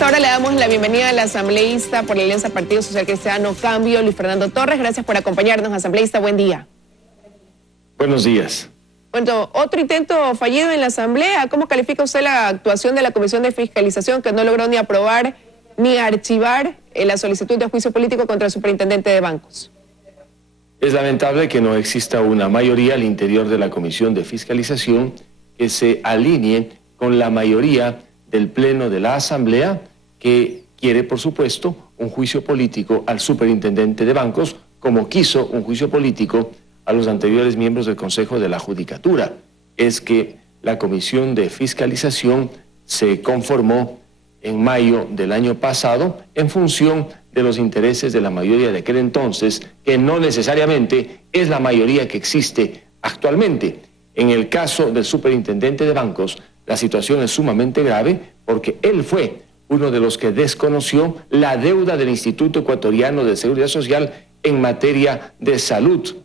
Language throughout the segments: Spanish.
esta hora le damos la bienvenida al asambleísta por la Alianza Partido Social Cristiano Cambio, Luis Fernando Torres. Gracias por acompañarnos, asambleísta. Buen día. Buenos días. Bueno, otro intento fallido en la asamblea. ¿Cómo califica usted la actuación de la Comisión de Fiscalización que no logró ni aprobar ni archivar la solicitud de juicio político contra el superintendente de bancos? Es lamentable que no exista una mayoría al interior de la Comisión de Fiscalización que se alinee con la mayoría del Pleno de la Asamblea, que quiere, por supuesto, un juicio político al superintendente de bancos, como quiso un juicio político a los anteriores miembros del Consejo de la Judicatura. Es que la Comisión de Fiscalización se conformó en mayo del año pasado en función de los intereses de la mayoría de aquel entonces, que no necesariamente es la mayoría que existe actualmente. En el caso del superintendente de bancos, la situación es sumamente grave porque él fue uno de los que desconoció la deuda del Instituto Ecuatoriano de Seguridad Social en materia de salud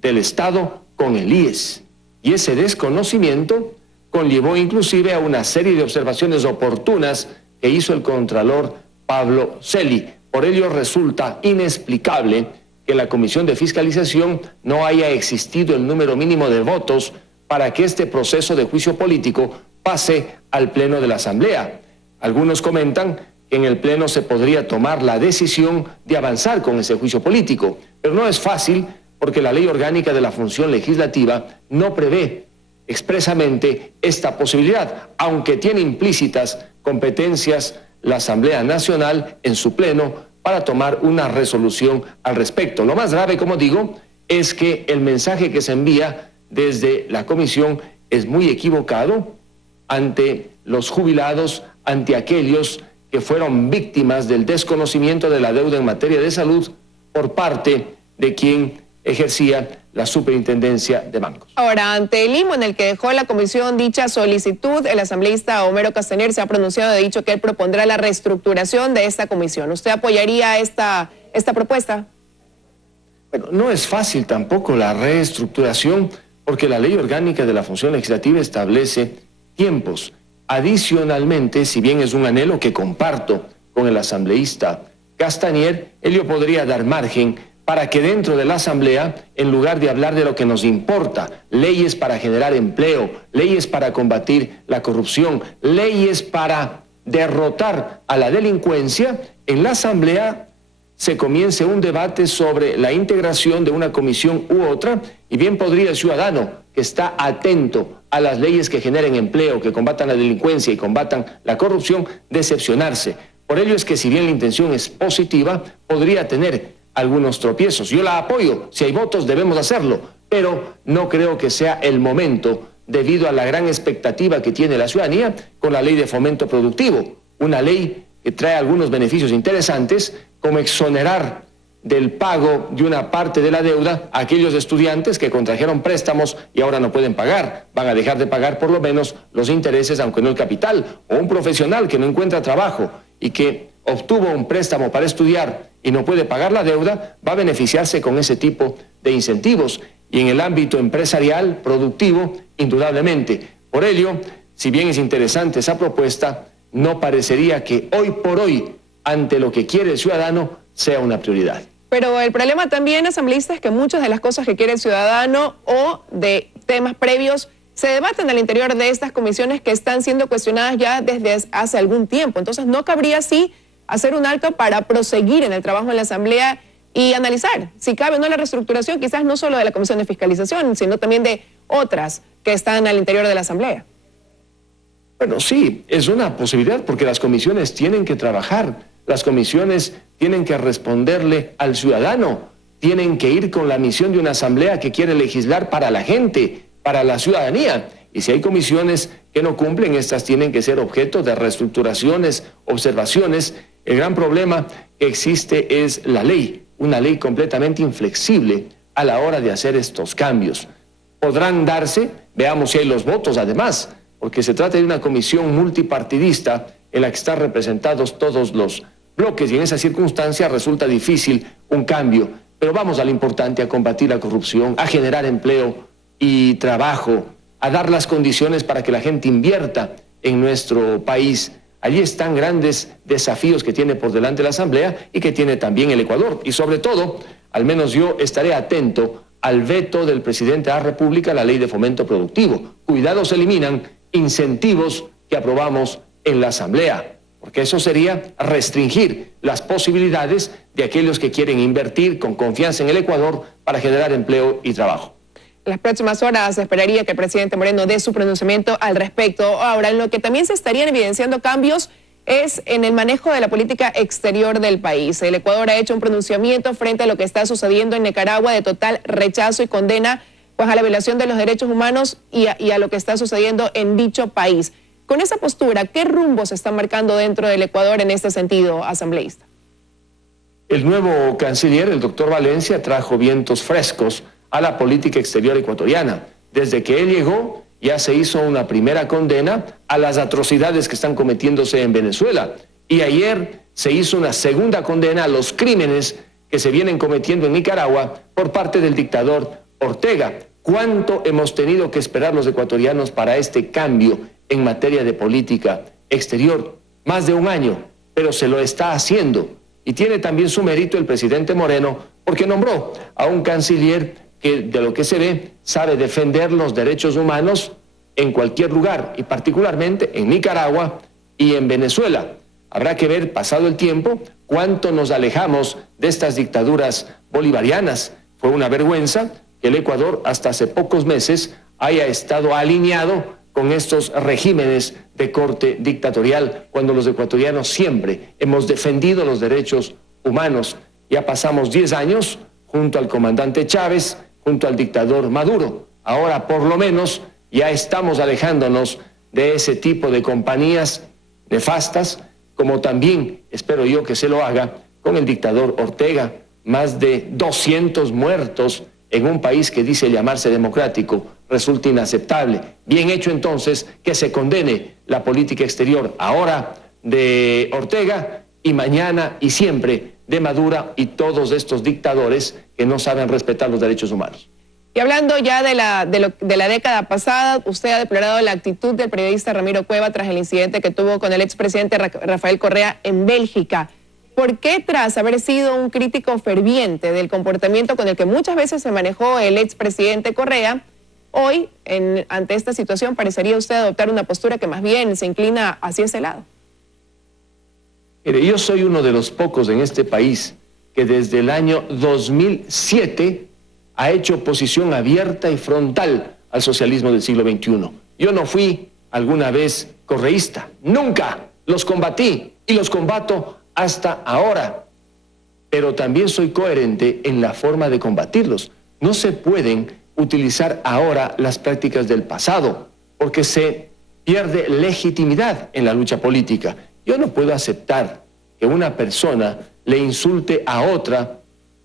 del Estado con el IES. Y ese desconocimiento conllevó inclusive a una serie de observaciones oportunas que hizo el contralor Pablo Celi. Por ello resulta inexplicable que en la Comisión de Fiscalización no haya existido el número mínimo de votos para que este proceso de juicio político pase al Pleno de la Asamblea. Algunos comentan que en el Pleno se podría tomar la decisión de avanzar con ese juicio político, pero no es fácil porque la Ley Orgánica de la Función Legislativa no prevé expresamente esta posibilidad, aunque tiene implícitas competencias la Asamblea Nacional en su Pleno para tomar una resolución al respecto. Lo más grave, como digo, es que el mensaje que se envía desde la Comisión es muy equivocado ante los jubilados, ante aquellos que fueron víctimas del desconocimiento de la deuda en materia de salud por parte de quien ejercía la superintendencia de bancos. Ahora, ante el limbo en el que dejó la comisión dicha solicitud, el asambleísta Homero Castañer se ha pronunciado y ha dicho que él propondrá la reestructuración de esta comisión. ¿Usted apoyaría esta propuesta? Bueno, no es fácil tampoco la reestructuración porque la Ley Orgánica de la Función Legislativa establece tiempos. Adicionalmente, si bien es un anhelo que comparto con el asambleísta Castañer, ello podría dar margen para que dentro de la Asamblea, en lugar de hablar de lo que nos importa, leyes para generar empleo, leyes para combatir la corrupción, leyes para derrotar a la delincuencia, en la Asamblea se comience un debate sobre la integración de una comisión u otra, y bien podría el ciudadano que está atento a las leyes que generen empleo, que combatan la delincuencia y combatan la corrupción, decepcionarse. Por ello es que si bien la intención es positiva, podría tener algunos tropiezos. Yo la apoyo, si hay votos debemos hacerlo, pero no creo que sea el momento debido a la gran expectativa que tiene la ciudadanía con la ley de fomento productivo, una ley que trae algunos beneficios interesantes, como exonerar del pago de una parte de la deuda a aquellos estudiantes que contrajeron préstamos y ahora no pueden pagar, van a dejar de pagar por lo menos los intereses, aunque no el capital, o un profesional que no encuentra trabajo y que obtuvo un préstamo para estudiar y no puede pagar la deuda, va a beneficiarse con ese tipo de incentivos. Y en el ámbito empresarial, productivo, indudablemente. Por ello, si bien es interesante esa propuesta, no parecería que hoy por hoy, ante lo que quiere el ciudadano, sea una prioridad. Pero el problema también, asambleísta, es que muchas de las cosas que quiere el ciudadano o de temas previos se debaten al interior de estas comisiones que están siendo cuestionadas ya desde hace algún tiempo. Entonces, ¿no cabría así hacer un alto para proseguir en el trabajo en la Asamblea y analizar si cabe o no la reestructuración, quizás no solo de la Comisión de Fiscalización, sino también de otras que están al interior de la Asamblea? Bueno, sí, es una posibilidad porque las comisiones tienen que trabajar, las comisiones tienen que responderle al ciudadano, tienen que ir con la misión de una Asamblea que quiere legislar para la gente, para la ciudadanía. Y si hay comisiones que no cumplen, estas tienen que ser objeto de reestructuraciones, observaciones. El gran problema que existe es la ley, una ley completamente inflexible a la hora de hacer estos cambios. Podrán darse, veamos si hay los votos además, porque se trata de una comisión multipartidista en la que están representados todos los bloques y en esa circunstancia resulta difícil un cambio. Pero vamos a lo importante, a combatir la corrupción, a generar empleo y trabajo, a dar las condiciones para que la gente invierta en nuestro país, Allí están grandes desafíos que tiene por delante la Asamblea y que tiene también el Ecuador. Y sobre todo, al menos yo estaré atento al veto del presidente de la República a la Ley de Fomento Productivo. Cuidado, se eliminan incentivos que aprobamos en la Asamblea, porque eso sería restringir las posibilidades de aquellos que quieren invertir con confianza en el Ecuador para generar empleo y trabajo. En las próximas horas esperaría que el presidente Moreno dé su pronunciamiento al respecto. Ahora, en lo que también se estarían evidenciando cambios es en el manejo de la política exterior del país. El Ecuador ha hecho un pronunciamiento frente a lo que está sucediendo en Nicaragua de total rechazo y condena pues, a la violación de los derechos humanos y a lo que está sucediendo en dicho país. Con esa postura, ¿qué rumbo se está marcando dentro del Ecuador en este sentido, asambleísta? El nuevo canciller, el doctor Valencia, trajo vientos frescos a la política exterior ecuatoriana. Desde que él llegó, ya se hizo una primera condena a las atrocidades que están cometiéndose en Venezuela. Y ayer se hizo una segunda condena a los crímenes que se vienen cometiendo en Nicaragua por parte del dictador Ortega. ¿Cuánto hemos tenido que esperar los ecuatorianos para este cambio en materia de política exterior? Más de un año, pero se lo está haciendo. Y tiene también su mérito el presidente Moreno, porque nombró a un canciller que, de lo que se ve, sabe defender los derechos humanos en cualquier lugar, y particularmente en Nicaragua y en Venezuela. Habrá que ver, pasado el tiempo, cuánto nos alejamos de estas dictaduras bolivarianas. Fue una vergüenza que el Ecuador hasta hace pocos meses haya estado alineado con estos regímenes de corte dictatorial, cuando los ecuatorianos siempre hemos defendido los derechos humanos. Ya pasamos 10 años junto al comandante Chávez, junto al dictador Maduro. Ahora, por lo menos, ya estamos alejándonos de ese tipo de compañías nefastas, como también espero yo que se lo haga con el dictador Ortega. Más de 200 muertos en un país que dice llamarse democrático resulta inaceptable. Bien hecho entonces que se condene la política exterior ahora de Ortega y mañana y siempre de Maduro y todos estos dictadores que no saben respetar los derechos humanos. Y hablando ya de la década pasada, usted ha deplorado la actitud del periodista Ramiro Cueva tras el incidente que tuvo con el expresidente Rafael Correa en Bélgica. ¿Por qué, tras haber sido un crítico ferviente del comportamiento con el que muchas veces se manejó el expresidente Correa, hoy, ante esta situación, parecería usted adoptar una postura que más bien se inclina hacia ese lado? Mire, yo soy uno de los pocos en este país que desde el año 2007 ha hecho oposición abierta y frontal al socialismo del siglo XXI. Yo no fui alguna vez correísta, nunca. Los combatí y los combato hasta ahora. Pero también soy coherente en la forma de combatirlos. No se pueden utilizar ahora las prácticas del pasado, porque se pierde legitimidad en la lucha política. Yo no puedo aceptar que una persona le insulte a otra,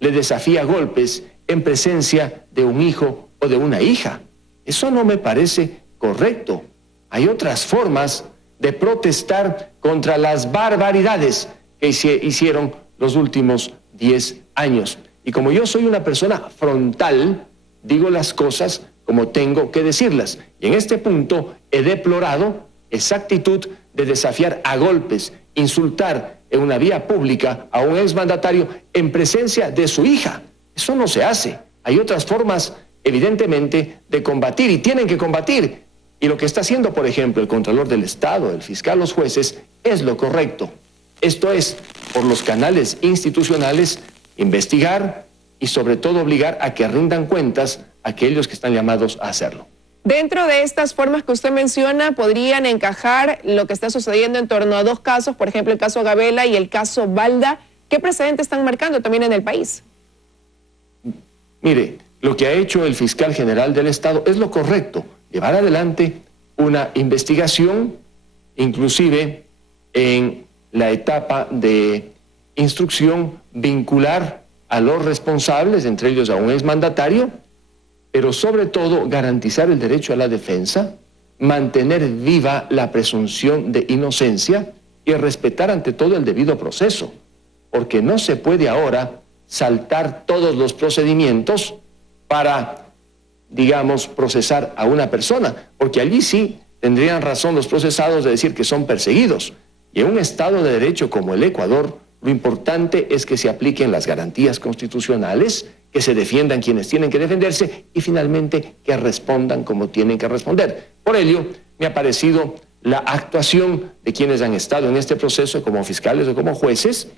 le desafíe a golpes en presencia de un hijo o de una hija. Eso no me parece correcto. Hay otras formas de protestar contra las barbaridades que hicieron los últimos 10 años. Y como yo soy una persona frontal, digo las cosas como tengo que decirlas. Y en este punto he deplorado esa actitud de desafiar a golpes, insultar en una vía pública a un exmandatario en presencia de su hija. Eso no se hace. Hay otras formas, evidentemente, de combatir y tienen que combatir. Y lo que está haciendo, por ejemplo, el Contralor del Estado, el fiscal, los jueces, es lo correcto. Esto es, por los canales institucionales, investigar y sobre todo obligar a que rindan cuentas a aquellos que están llamados a hacerlo. Dentro de estas formas que usted menciona, podrían encajar lo que está sucediendo en torno a dos casos, por ejemplo, el caso Gabela y el caso Balda. ¿Qué precedentes están marcando también en el país? Mire, lo que ha hecho el fiscal general del Estado es lo correcto, llevar adelante una investigación, inclusive en la etapa de instrucción, vincular a los responsables, entre ellos a un exmandatario, pero sobre todo garantizar el derecho a la defensa, mantener viva la presunción de inocencia y respetar ante todo el debido proceso, porque no se puede ahora saltar todos los procedimientos para, digamos, procesar a una persona, porque allí sí tendrían razón los procesados de decir que son perseguidos. Y en un Estado de Derecho como el Ecuador, lo importante es que se apliquen las garantías constitucionales, que se defiendan quienes tienen que defenderse y finalmente que respondan como tienen que responder. Por ello, me ha parecido la actuación de quienes han estado en este proceso como fiscales o como jueces,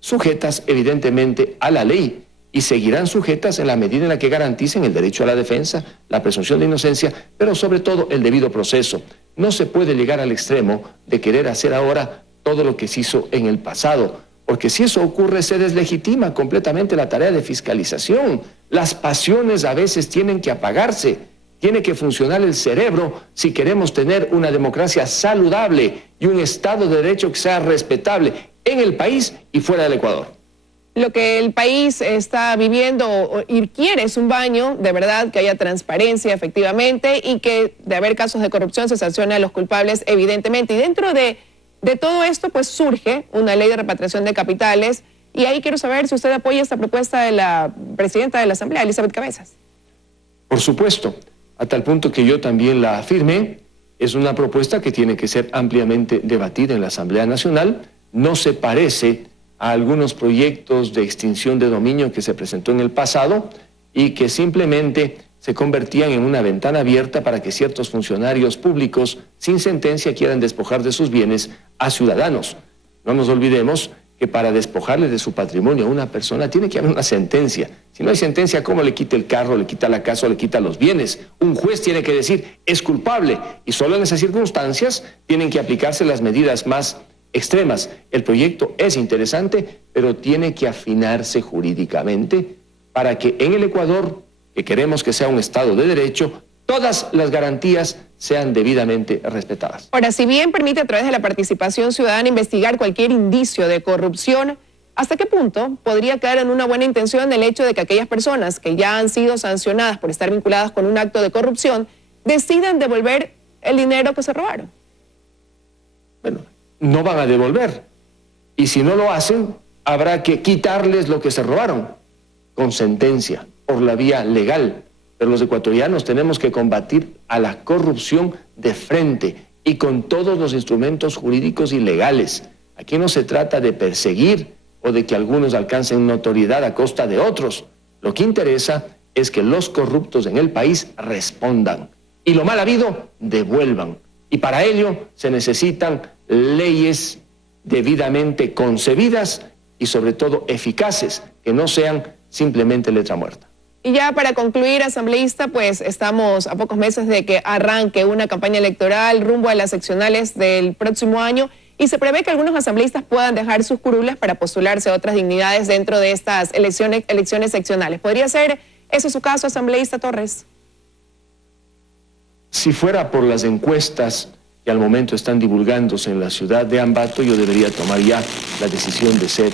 sujetas evidentemente a la ley y seguirán sujetas en la medida en la que garanticen el derecho a la defensa, la presunción de inocencia, pero sobre todo el debido proceso. No se puede llegar al extremo de querer hacer ahora todo lo que se hizo en el pasado, porque si eso ocurre se deslegitima completamente la tarea de fiscalización. Las pasiones a veces tienen que apagarse, tiene que funcionar el cerebro si queremos tener una democracia saludable y un Estado de Derecho que sea respetable en el país y fuera del Ecuador. Lo que el país está viviendo y quiere es un baño, de verdad, que haya transparencia efectivamente y que de haber casos de corrupción se sancione a los culpables evidentemente. Y dentro de todo esto pues surge una ley de repatriación de capitales y ahí quiero saber si usted apoya esta propuesta de la presidenta de la Asamblea, Elizabeth Cabezas. Por supuesto, a tal punto que yo también la afirmé, es una propuesta que tiene que ser ampliamente debatida en la Asamblea Nacional, no se parece a algunos proyectos de extinción de dominio que se presentó en el pasado y que simplemente se convertían en una ventana abierta para que ciertos funcionarios públicos sin sentencia quieran despojar de sus bienes a ciudadanos. No nos olvidemos que para despojarle de su patrimonio a una persona tiene que haber una sentencia. Si no hay sentencia, ¿cómo le quita el carro, le quita la casa o le quita los bienes? Un juez tiene que decir, es culpable, y solo en esas circunstancias tienen que aplicarse las medidas más extremas. El proyecto es interesante, pero tiene que afinarse jurídicamente para que en el Ecuador, que queremos que sea un Estado de Derecho, todas las garantías sean debidamente respetadas. Ahora, si bien permite a través de la participación ciudadana investigar cualquier indicio de corrupción, ¿hasta qué punto podría caer en una buena intención el hecho de que aquellas personas que ya han sido sancionadas por estar vinculadas con un acto de corrupción decidan devolver el dinero que se robaron? Bueno, no van a devolver. Y si no lo hacen, habrá que quitarles lo que se robaron, con sentencia, por la vía legal. Pero los ecuatorianos tenemos que combatir a la corrupción de frente y con todos los instrumentos jurídicos y legales. Aquí no se trata de perseguir o de que algunos alcancen notoriedad a costa de otros. Lo que interesa es que los corruptos en el país respondan y lo mal habido devuelvan. Y para ello se necesitan leyes debidamente concebidas y sobre todo eficaces, que no sean simplemente letra muerta. Y ya para concluir, asambleísta, pues estamos a pocos meses de que arranque una campaña electoral rumbo a las seccionales del próximo año y se prevé que algunos asambleístas puedan dejar sus curules para postularse a otras dignidades dentro de estas elecciones seccionales. ¿Podría ser ese su caso, asambleísta Torres? Si fuera por las encuestas que al momento están divulgándose en la ciudad de Ambato, yo debería tomar ya la decisión de ser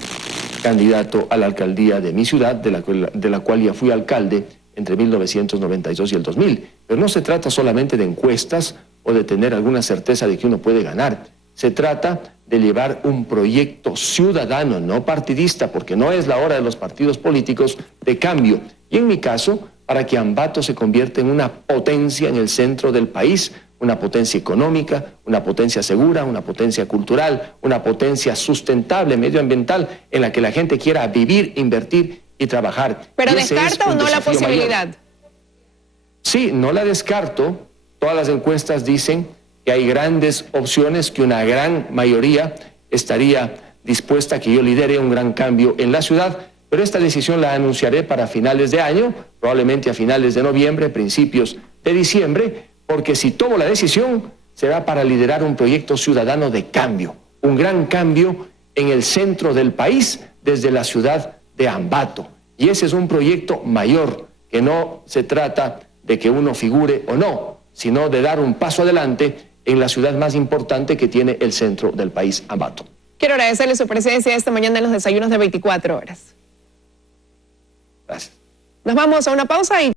candidato a la alcaldía de mi ciudad, de la cual ya fui alcalde entre 1992 y el 2000. Pero no se trata solamente de encuestas o de tener alguna certeza de que uno puede ganar. Se trata de llevar un proyecto ciudadano, no partidista, porque no es la hora de los partidos políticos, de cambio. Y en mi caso, para que Ambato se convierta en una potencia en el centro del país, una potencia económica, una potencia segura, una potencia cultural, una potencia sustentable, medioambiental, en la que la gente quiera vivir, invertir y trabajar. ¿Pero descarta o no la posibilidad? Mayor. Sí, no la descarto. Todas las encuestas dicen que hay grandes opciones, que una gran mayoría estaría dispuesta a que yo lidere un gran cambio en la ciudad, pero esta decisión la anunciaré para finales de año, probablemente a finales de noviembre, principios de diciembre, porque si tomo la decisión, será para liderar un proyecto ciudadano de cambio, un gran cambio en el centro del país, desde la ciudad de Ambato. Y ese es un proyecto mayor, que no se trata de que uno figure o no, sino de dar un paso adelante en la ciudad más importante que tiene el centro del país, Ambato. Quiero agradecerle su presencia esta mañana en los desayunos de 24 horas. Gracias. Nos vamos a una pausa y